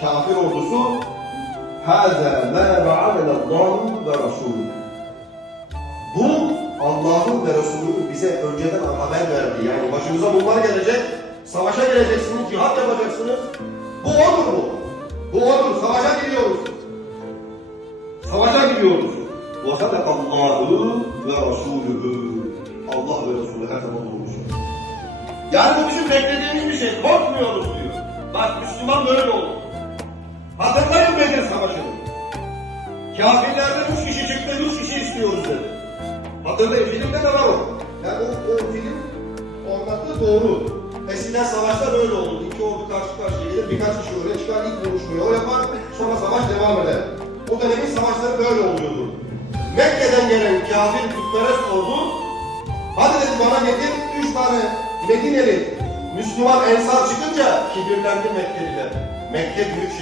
kafir ordusu هَذَا مَا وَعَدَنَ اللّٰهُ وَرَسُولُهُ Bu Allah'ın ve Resulü'nün bize önceden haber verdiği yani başımıza bunlar gelecek, savaşa geleceksiniz, cihat yapacaksınız. Bu odur bu. Bu odur. Savaşa gidiyoruz. Savaşa gidiyoruz. وَصَدَقَ اللّٰهُ وَرَسُولُهُ Allah ve Resulü her zaman olmuş. Yani bu bizim beklediğimiz bir şey. Korkmuyoruz diyor. Bak Müslüman böyle olur. Kafirlerden üç kişi çıktı, üç kişi istiyoruz dedi. Hatırlayın, filmde de var o. Yani o, o film anlattığı doğru. Eskiden savaşlar öyle olurdu. İki ordu karşı karşıya gelir, birkaç kişi öyle çıkar, ilk vuruşmayı o yapar, sonra savaş devam eder. O dönemin savaşları böyle oluyordu. Mekke'den gelen kafir putperest ordu, hadi dedi bana getir, üç tane Medineli Müslüman ensar çıkınca kibirlendi Mekkeliler. Mekke büyük